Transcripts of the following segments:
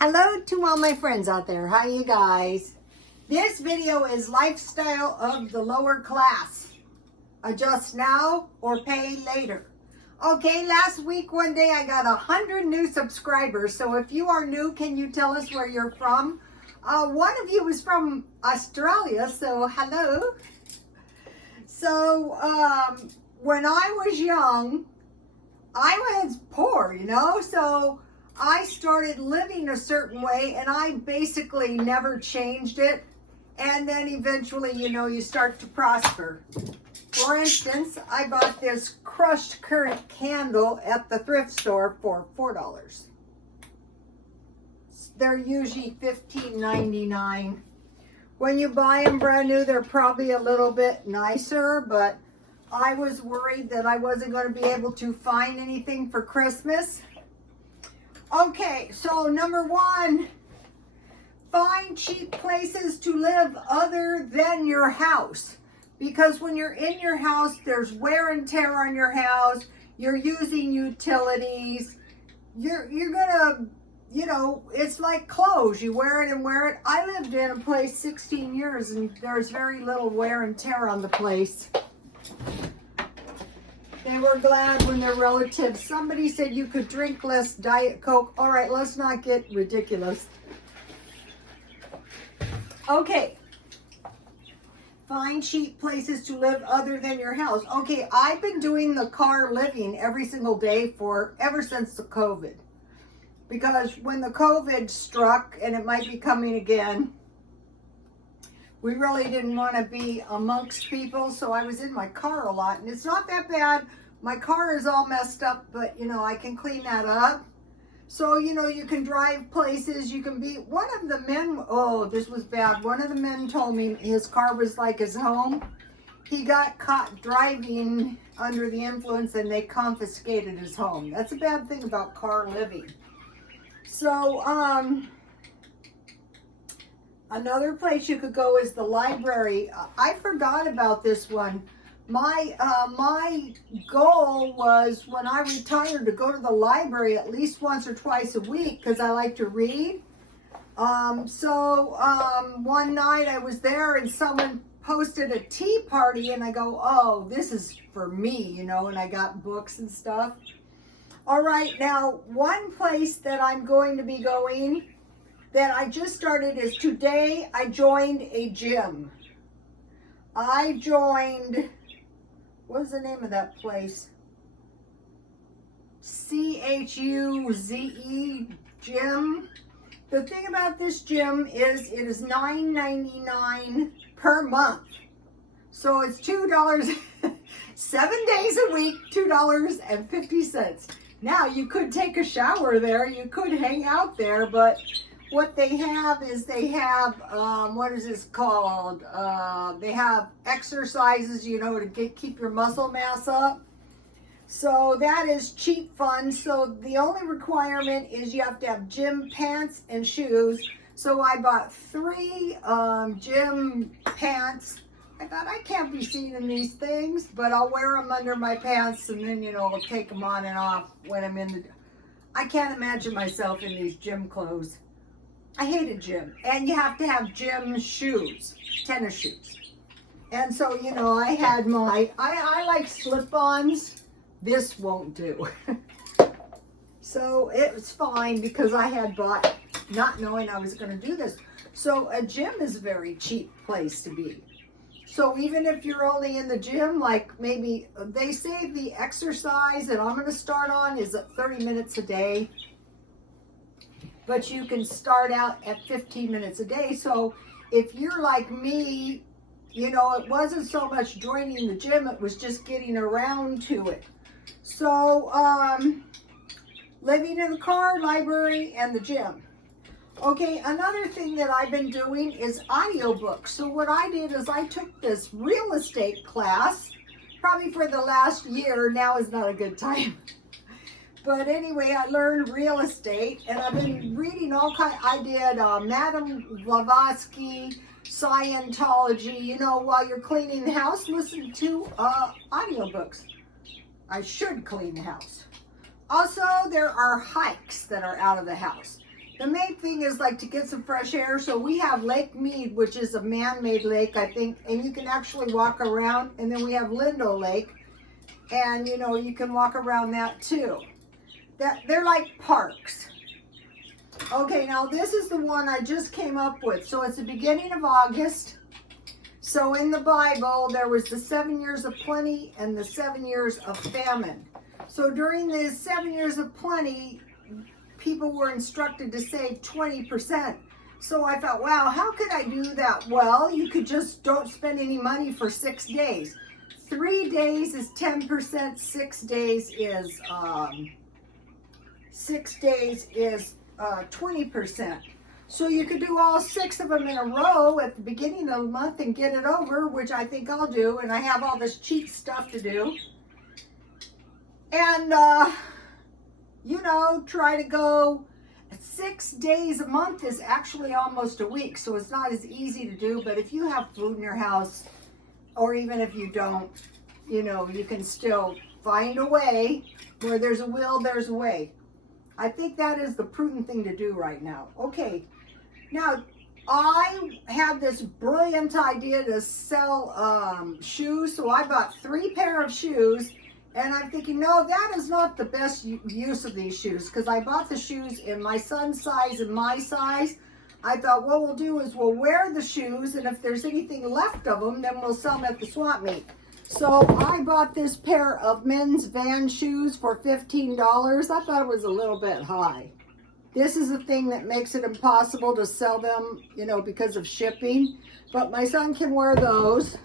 Hello to all my friends out there. How you guys? This video is lifestyle of the lower class. Adjust now or pay later. Okay, last week one day I got 100 new subscribers. So if you are new, can you tell us where you're from? One of you is from Australia, so hello. So when I was young, I was poor, so I started living a certain way and I basically never changed it. And then eventually, you start to prosper. For instance, I bought this crushed currant candle at the thrift store for $4. They're usually $15.99. When you buy them brand new, they're probably a little bit nicer, but I was worried that I wasn't going to be able to find anything for Christmas. Okay, so number one, find cheap places to live other than your house. Because when you're in your house, there's wear and tear on your house. You're using utilities. You're gonna, it's like clothes. You wear it and wear it. I lived in a place 16 years and there's very little wear and tear on the place. They were glad when their relatives, somebody said you could drink less Diet Coke. All right, let's not get ridiculous. Okay. Find cheap places to live other than your house. Okay, I've been doing the car living every single day ever since the COVID. Because when the COVID struck, and it might be coming again, we really didn't want to be amongst people, so I was in my car a lot. And it's not that bad. My car is all messed up, but, I can clean that up. So, you can drive places. You can be... One of the men... Oh, this was bad. One of the men told me his car was like his home. He got caught driving under the influence, and they confiscated his home. That's a bad thing about car living. So, another place you could go is the library. I forgot about this one. My goal was when I retired to go to the library at least once or twice a week because I like to read. One night I was there and someone posted a tea party and I go, oh, this is for me, and I got books and stuff. All right, now one place that I'm going to be going that I just started is today I joined a gym. I joined, what was the name of that place? CHUZE gym. The thing about this gym is it is $9.99 per month. So it's $2, 7 days a week, $2.50. Now you could take a shower there, you could hang out there, but what they have is they have, what is this called? They have exercises, to keep your muscle mass up. So that is cheap fun. So the only requirement is you have to have gym pants and shoes. So I bought 3 gym pants. I thought I can't be seen in these things, but I'll wear them under my pants and then, I'll take them on and off when I'm in the... I can't imagine myself in these gym clothes. I hate a gym. And you have to have gym shoes, tennis shoes. And so, I had my, I like slip-ons. This won't do. So it was fine because I had bought, not knowing I was going to do this. So a gym is a very cheap place to be. So even if you're only in the gym, like maybe they say the exercise that I'm going to start on is at 30 minutes a day. But you can start out at 15 minutes a day. So if you're like me, it wasn't so much joining the gym, it was just getting around to it. So living in the car, library, and the gym. Okay, another thing that I've been doing is audiobooks. So what I did is I took this real estate class, probably for the last year. Now is not a good time. But anyway, I learned real estate, and I've been reading all kinds. I did Madame Blavatsky, Scientology. While you're cleaning the house, listen to audiobooks. I should clean the house. Also, there are hikes that are out of the house. The main thing is like to get some fresh air. So we have Lake Mead, which is a man-made lake, I think, and you can actually walk around. And then we have Lindo Lake, and you know, you can walk around that too. They're like parks. Okay, now this is the one I just came up with. So it's the beginning of August. So in the Bible, there was the 7 years of plenty and the 7 years of famine. So during the 7 years of plenty, people were instructed to save 20%. So I thought, wow, how could I do that? Well, you could just don't spend any money for 6 days. 3 days is 10%. 6 days is 20%. So you could do all 6 of them in a row at the beginning of the month and get it over, which I think I'll do. And I have all this cheap stuff to do. And, you know, try to go 6 days a month is actually almost a week. So it's not as easy to do. But if you have food in your house, or even if you don't, you know, you can still find a way. Where there's a will, there's a way. I think that is the prudent thing to do right now. Okay, now I had this brilliant idea to sell shoes. So I bought 3 pair of shoes. And I'm thinking, no, that is not the best use of these shoes, because I bought the shoes in my son's size and my size. I thought what we'll do is we'll wear the shoes, and if there's anything left of them, then we'll sell them at the swap meet. So I bought this pair of men's Van shoes for $15. I thought it was a little bit high. This is the thing that makes it impossible to sell them, you know, because of shipping. But my son can wear those.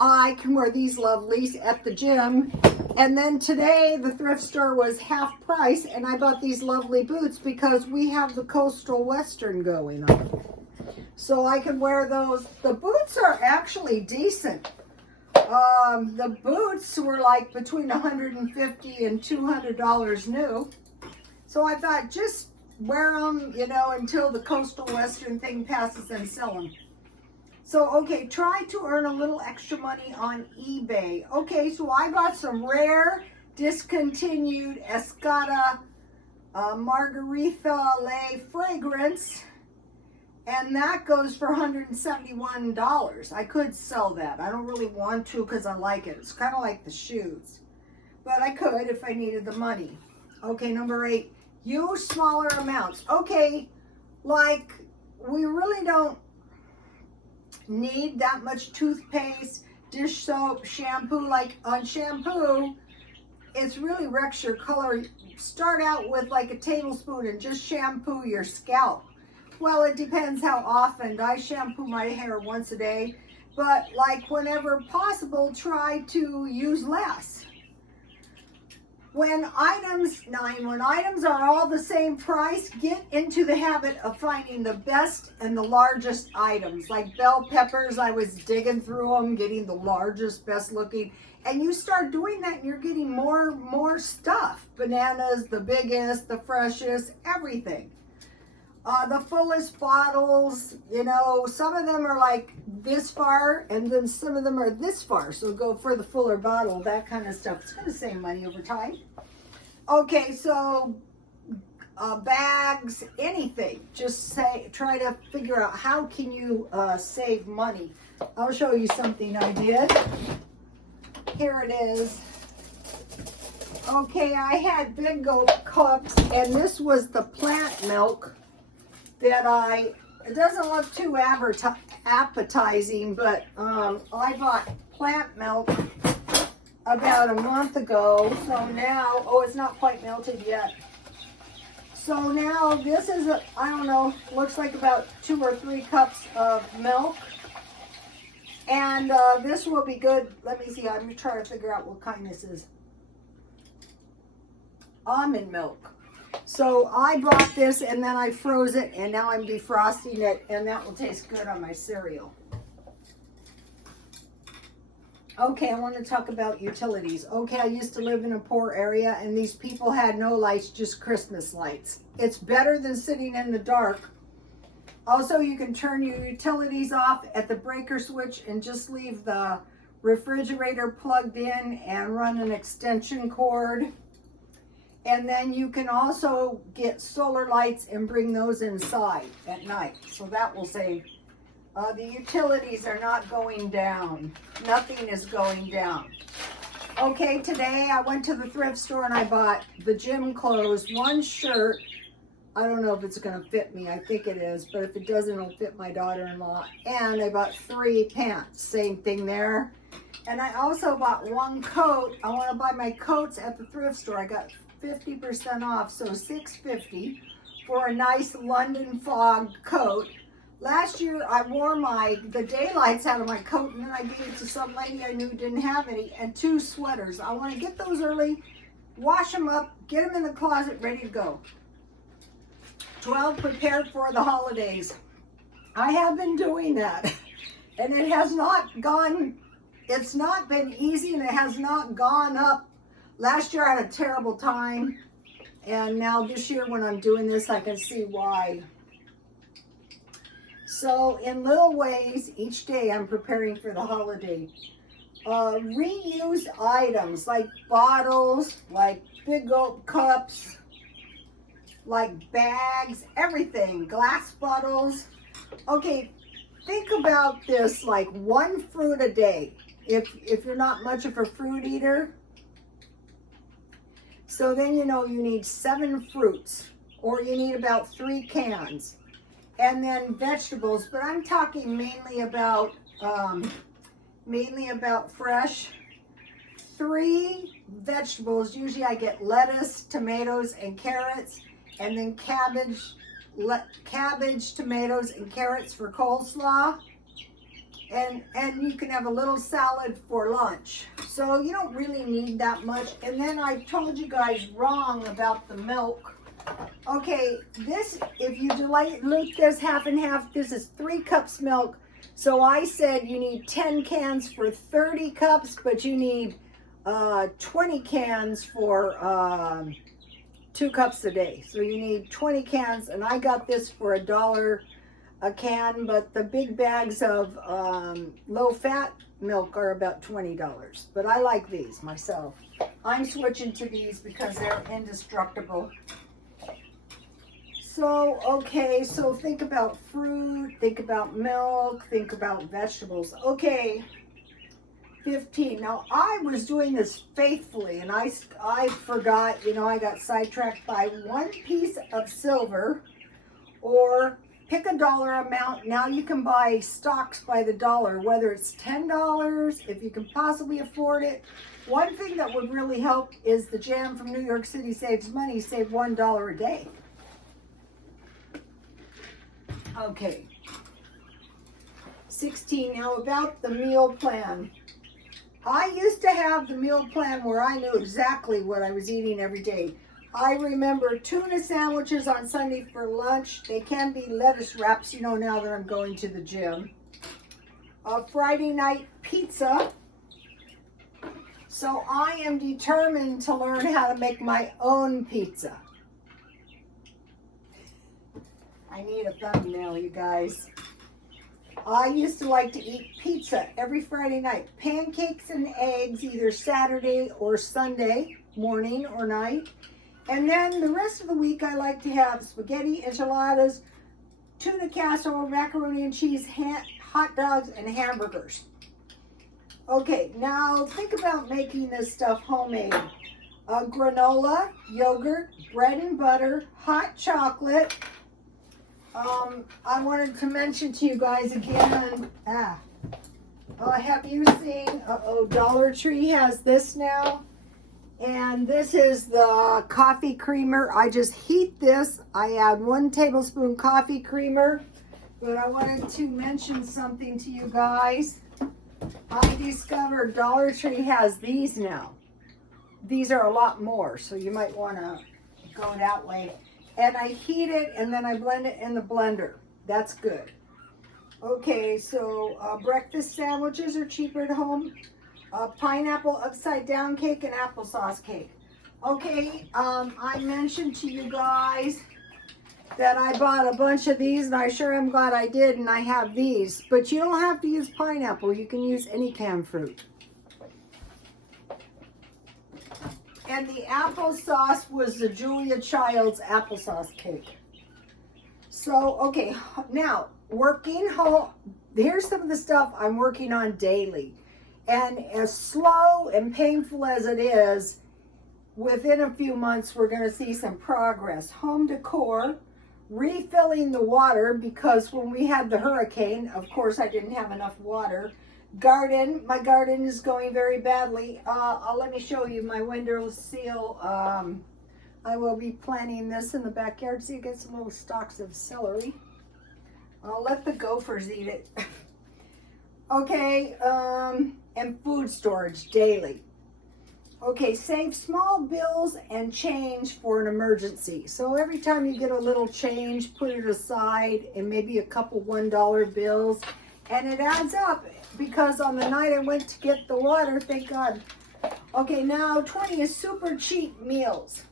I can wear these lovelies at the gym. And then today the thrift store was half price, and I bought these lovely boots because we have the coastal western going on. So I can wear those. The boots are actually decent. The boots were like between $150 and $200 new. So I thought just wear them, you know, until the coastal western thing passes and sell them. So, okay, try to earn a little extra money on eBay. Okay, so I got some rare, discontinued Escada Margarita Lay fragrance, and that goes for $171. I could sell that. I don't really want to because I like it. It's kind of like the shoes, but I could if I needed the money. Okay, number 8, use smaller amounts. Okay, like we really don't need that much toothpaste, dish soap, shampoo. Like on shampoo, it's really wrecks your color. Start out with like a tablespoon and just shampoo your scalp. Well, it depends how often. I shampoo my hair once a day, but like whenever possible, try to use less. When items are all the same price, get into the habit of finding the best and the largest items. Like bell peppers, I was digging through them, getting the largest, best looking. And you start doing that and you're getting more stuff. Bananas, the biggest, the freshest, everything. The fullest bottles, you know, some of them are like this far and then some of them are this far. So go for the fuller bottle, that kind of stuff. It's going to save money over time. Okay, so bags, anything. Just try to figure out how can you save money. I'll show you something I did. Here it is. Okay, I had Big Gulp cups, and this was the plant milk that it doesn't look too appetizing, but I bought plant milk about a month ago. So now, oh, it's not quite melted yet. So now this is, I don't know, looks like about 2 or 3 cups of milk. And this will be good. Let me see, I'm trying to figure out what kind this is. Almond milk. So I bought this and then I froze it, and now I'm defrosting it, and that will taste good on my cereal. Okay, I want to talk about utilities. Okay, I used to live in a poor area, and these people had no lights, just Christmas lights. It's better than sitting in the dark. Also, you can turn your utilities off at the breaker switch and just leave the refrigerator plugged in and run an extension cord. And then you can also get solar lights and bring those inside at night. So that will save. The utilities are not going down. Nothing is going down. Okay, today I went to the thrift store and I bought the gym clothes, one shirt. I don't know if it's going to fit me. I think it is, but if it doesn't, it'll fit my daughter-in-law. And I bought 3 pants. Same thing there. And I also bought 1 coat. I want to buy my coats at the thrift store. I got 50% off, so $6.50 for a nice London fog coat. Last year, I wore the daylights out of my coat, and then I gave it to some lady I knew didn't have any, and 2 sweaters. I want to get those early, wash them up, get them in the closet, ready to go. 12, prepared for the holidays. I have been doing that, and it has not gone, it's not been easy, and it has not gone up. Last year, I had a terrible time, and now this year, when I'm doing this, I can see why. So in little ways, each day I'm preparing for the holiday. Reuse items like bottles, like big old cups, like bags, everything, glass bottles. Okay, think about this, like 1 fruit a day, if you're not much of a fruit eater. So then you know you need 7 fruits, or you need about 3 cans. And then vegetables, but I'm talking mainly about fresh. 3 vegetables. Usually I get lettuce, tomatoes, and carrots, and then cabbage, tomatoes, and carrots for coleslaw. And you can have a little salad for lunch. So you don't really need that much. And then I told you guys wrong about the milk. Okay, this, if you dilute this half and half, this is 3 cups milk. So I said you need 10 cans for 30 cups, but you need 20 cans for 2 cups a day. So you need 20 cans, and I got this for $1 a can, but the big bags of low-fat milk are about $20. But I like these myself. I'm switching to these because they're indestructible. So, okay, so think about fruit, think about milk, think about vegetables. Okay, 15. Now, I was doing this faithfully, and I forgot, you know, I got sidetracked by 1 piece of silver, or pick a dollar amount. Now you can buy stocks by the dollar, whether it's $10, if you can possibly afford it. One thing that would really help is the jam from New York City Saves Money, save $1 a day. Okay, 16, now about the meal plan. I used to have the meal plan where I knew exactly what I was eating every day. I remember tuna sandwiches on Sunday for lunch. They can be lettuce wraps, you know, now that I'm going to the gym. Friday night pizza. So I am determined to learn how to make my own pizza. I need a thumbnail, you guys. I used to like to eat pizza every Friday night. Pancakes and eggs, either Saturday or Sunday, morning or night. And then the rest of the week, I like to have spaghetti, enchiladas, tuna casserole, macaroni and cheese, hot dogs, and hamburgers. Okay, now think about making this stuff homemade. Granola, yogurt, bread and butter, hot chocolate. I wanted to mention to you guys again, have you seen, Dollar Tree has this now, and this is the coffee creamer. I just heat this, I add 1 tablespoon coffee creamer, but I wanted to mention something to you guys. I discovered Dollar Tree has these now. These are a lot more, so you might want to go that way. And I heat it, and then I blend it in the blender. That's good. Okay, so breakfast sandwiches are cheaper at home. Pineapple upside down cake and applesauce cake. Okay, I mentioned to you guys that I bought a bunch of these, and I sure am glad I did, and I have these. But you don't have to use pineapple. You can use any canned fruit. And the applesauce was the Julia Child's applesauce cake. So, okay, now working home, here's some of the stuff I'm working on daily. And as slow and painful as it is, within a few months, we're going to see some progress. Home decor, refilling the water, because when we had the hurricane, of course, I didn't have enough water. Garden, my garden is going very badly. Let me show you my window seal. I will be planting this in the backyard. So you get some little stalks of celery. I'll let the gophers eat it. Okay, and food storage daily. Okay, save small bills and change for an emergency. So every time you get a little change, put it aside, and maybe a couple $1 bills. And it adds up, because on the night I went to get the water, thank God. Okay, now 20 is super cheap meals.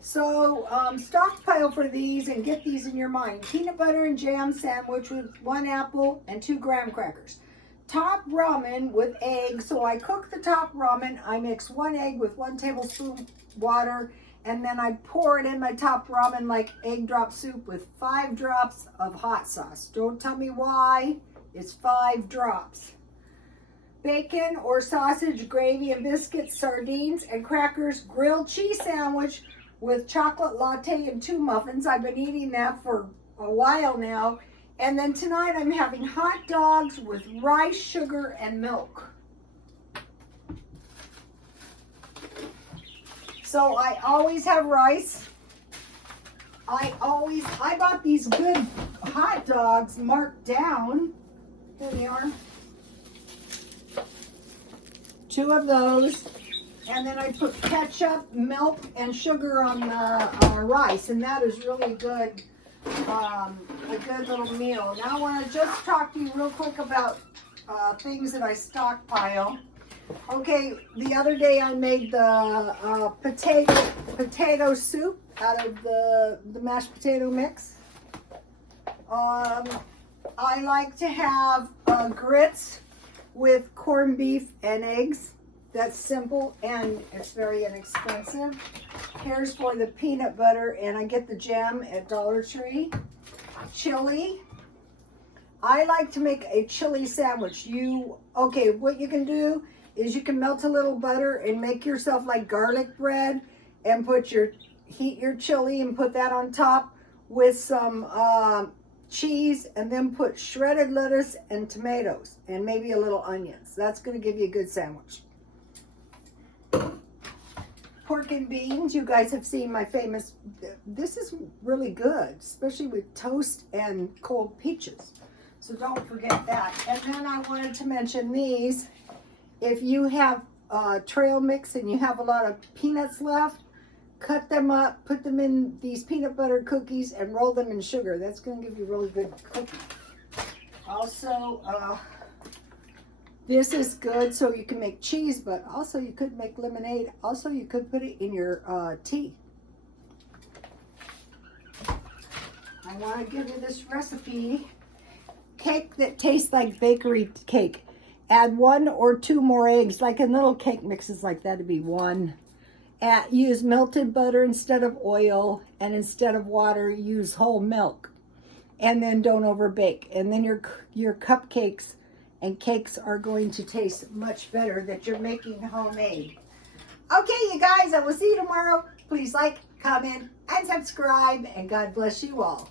So stockpile for these and get these in your mind. Peanut butter and jam sandwich with 1 apple and 2 graham crackers. Top ramen with eggs. So I cook the top ramen. I mix 1 egg with 1 tablespoon water, and then I pour it in my top ramen like egg drop soup with 5 drops of hot sauce. Don't tell me why. It's 5 drops. Bacon or sausage, gravy and biscuits, sardines and crackers, grilled cheese sandwich with chocolate latte and 2 muffins. I've been eating that for a while now. And then tonight I'm having hot dogs with rice, sugar, and milk. So I always have rice. I bought these good hot dogs marked down. Here they are. 2 of those. And then I put ketchup, milk, and sugar on the rice. And that is really good. A good little meal. Now I want to just talk to you real quick about things that I stockpile. Okay, the other day I made the potato soup out of the mashed potato mix. I like to have grits with corned beef and eggs. That's simple and it's very inexpensive. Here's for the peanut butter, and I get the jam at Dollar Tree. Chili. I like to make a chili sandwich. What you can do is you can melt a little butter and make yourself like garlic bread, and heat your chili and put that on top with some cheese, and then put shredded lettuce and tomatoes and maybe a little onions. That's going to give you a good sandwich. Pork and beans. You guys have seen my famous, this is really good, especially with toast and cold peaches. So don't forget that. And then I wanted to mention these. If you have trail mix and you have a lot of peanuts left, cut them up, put them in these peanut butter cookies and roll them in sugar. That's going to give you a really good cookie. Also, this is good so you can make cheese, but also you could make lemonade. Also, you could put it in your tea. I want to give you this recipe. Cake that tastes like bakery cake. Add 1 or 2 more eggs, like in little cake mixes like that, it'd be 1. Use melted butter instead of oil, and instead of water, use whole milk. And then don't overbake. And then your cupcakes and cakes are going to taste much better that you're making homemade. Okay, you guys, I will see you tomorrow. Please like, comment, and subscribe, and God bless you all.